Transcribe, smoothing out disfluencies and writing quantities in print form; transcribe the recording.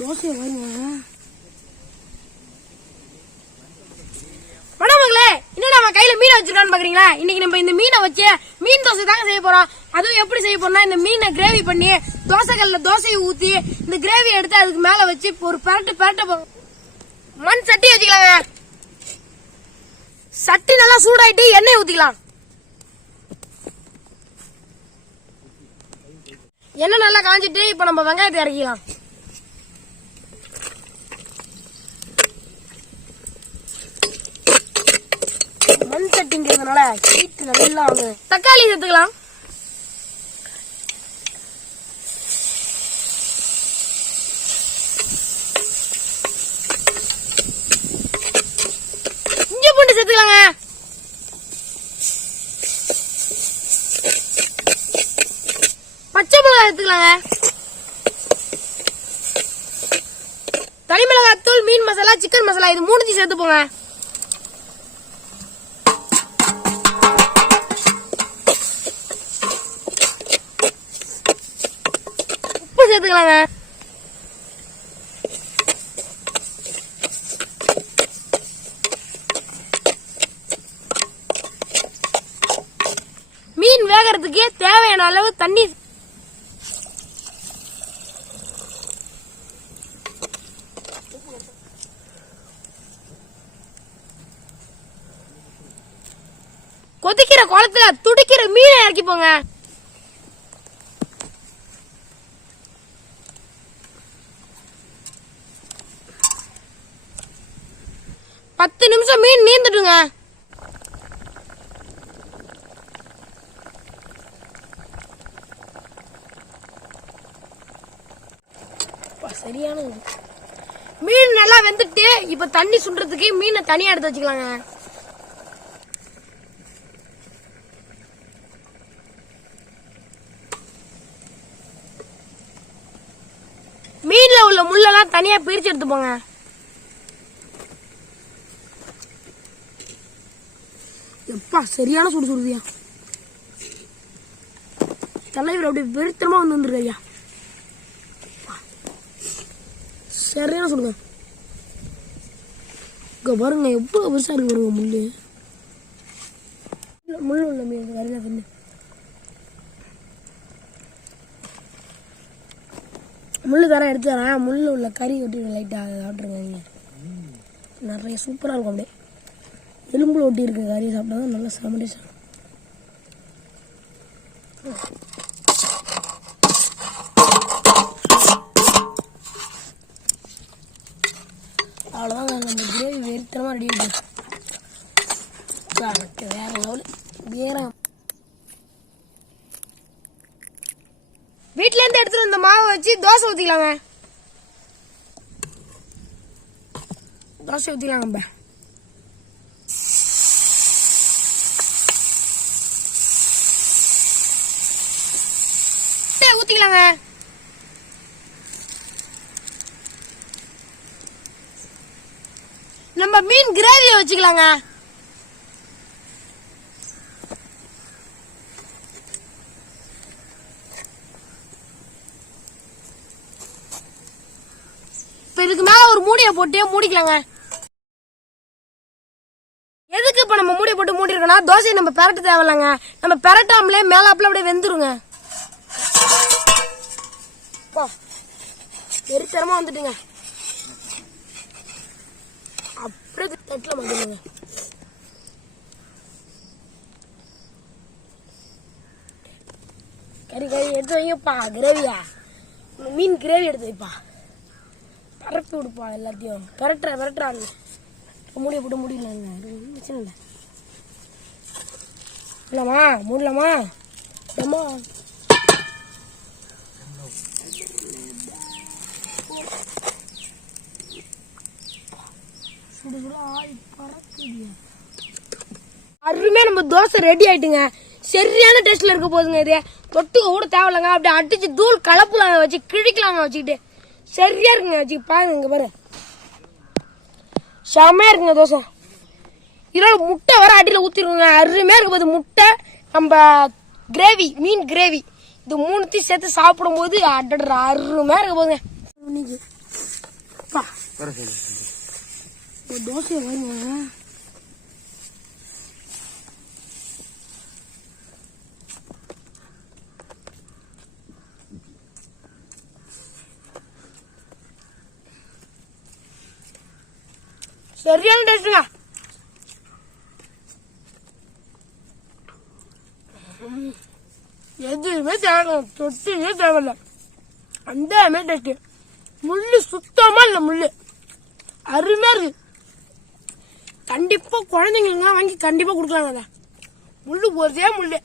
தோசையை வருங்க. மணமகளே, இன்னும் நம்ம கையில மீனை வச்சிருக்கான்னு பாக்குறீங்களா? இன்னைக்கு நம்ம இந்த மீனை வச்சு மீன் தோசை தாங்க செய்ய போறோம். அதுவும் எப்படி செய்ய போறோம்னா, இந்த மீனை கிரேவி பண்ணி தோசைக்கல்ல தோசையை ஊத்தி இந்த கிரேவி எடுத்து அதுக்கு மேல வச்சு ஒரு பரட்ட போறோம். மண் சட்டி வச்சுக்கலாங்க. சட்டி நல்லா சூடாயிட்டு எண்ணெய் ஊத்திக்கலாம். எண்ணெய் நல்லா காஞ்சிட்டு இப்ப நம்ம வெங்காயத்தை இறக்கிக்கலாம். மண் சட்டிங்கிறதுனால ஹீட் நல்லா ஆகும். தக்காளி சேர்த்துக்கலாம். இஞ்சி பூண்டு சேர்த்துக்கலாங்க. பச்சை மிளகாய் எடுத்துக்கலாங்க. தனி மிளகாய் தூள், மீன் மசாலா, சிக்கன் மசாலா இது மூணுத்தையும் சேர்த்து போங்க. உப்பு சேர்த்துக்கலாங்க. மீன் வேகிறதுக்கு தேவையான அளவு தண்ணி. கொதிக்கிற குளத்துல துடிக்கிற மீனை இறக்கி போங்க. பத்து நிமிஷம் மீன் நீந்துட்டுங்க. சரியான மீன் நல்லா வெந்துட்டு இப்ப தண்ணி சுண்டுறதுக்கு மீனை தனியா எடுத்து வச்சுக்கலாங்க. மீன்ல உள்ள முள்ளெல்லாம் தனியா பிரிச்சு எடுத்துப்போங்க. எப்பா சரியான சுடு சுடுதியா. தலைவர் அப்படி வெறுத்தமா வந்துருக்கு ஐயா. சரியான சொல்லுங்க. இங்க பாருங்க எவ்வளவு பெருசா இருக்கு பாருங்க முள்ளு. முள்ளு உள்ள மீன் கறியில பண்ணு. முள்ளு தர எடுத்து தரேன். முள்ளு உள்ள கறி ஒட்டி லைட்டா சாப்பிட்ருங்க. நிறைய சூப்பரா இருக்கும். அப்படியே எலும்புல ஒட்டி இருக்க கறியை சாப்பிட்டா நல்லா சாப்பிட்டே சாப்பிடும். அவ்வளோதாங்க நம்ம கிரேவி வெறித்தனமாக ரெடி ஆகிடுச்சு. வேற லெவலு. வேற வீட்டிலேருந்து எடுத்துட்டு வந்த மாவை வச்சு தோசை ஊற்றிக்கலாங்க. தோசை ஊற்றிக்கலாங்க. நம்ம ஊற்றிக்கலாங்க. நம்ம மீன் கிரேவியை வச்சுக்கலாங்க. இப்ப இதுக்கு மேல ஒரு மூடியை போட்டு மூடிக்கலாங்க. எதுக்கு இப்ப நம்ம மூடியை போட்டு மூடி இருக்கோம்னா, தோசையை நம்ம பெரட்ட தேவையில்லைங்க. நம்ம பெரட்டாமலே மேலாப்புல அப்படியே வெந்துருங்க. வெறித்தரமா வந்துட்டுங்க. அப்படியே தட்டில் மாட்டிடுங்க. கறி எடுத்து வைப்பா. கிரேவியா மீன் கிரேவி எடுத்து வைப்பா. பரப்பி விடுப்பா எல்லாத்தையும். பெரட்டுறாங்க. மூடியை போட்டு மூடிடலாங்க. பிரச்சனை இல்லை. இல்லம்மா மூடலாமா? அம்மா அருமையா நம்ம தோசை ரெடி ஆயிட்டுங்க. சரியான டேஸ்ட்ல இருக்க போதுங்க. இது தொட்டுக்க கூட தேவையில்லைங்க. அப்படியே அடிச்சு தூள் கலப்புலாங்க வச்சு கிழிக்கலாங்க வச்சுக்கிட்டு. சரியா இருக்குங்க. வச்சு பாருங்க. இங்க பாரு செம்மையா இருக்குங்க தோசை. இதோட முட்டை வர அடியில் ஊத்திருக்குங்க. அருமையா இருக்க போது முட்டை, நம்ம கிரேவி, மீன் கிரேவி, இது மூணுத்தையும் சேர்த்து சாப்பிடும் போது அருமையா இருக்க போதுங்க. தோசையை வாங்க. சரியான டேஸ்ட்டுங்க. எதுவுமே தேவை, தொட்டுமே தேவையில்ல, அந்த மாதிரி டேஸ்ட்டு. முள்ளு சுத்தமா இல்லை, முள்ளு அருமையா இருக்கு. கண்டிப்பா குழந்தைங்களுக்கு வாங்கி கண்டிப்பா கொடுக்கலாங்க. முள்ளு போறதே முள்ளு.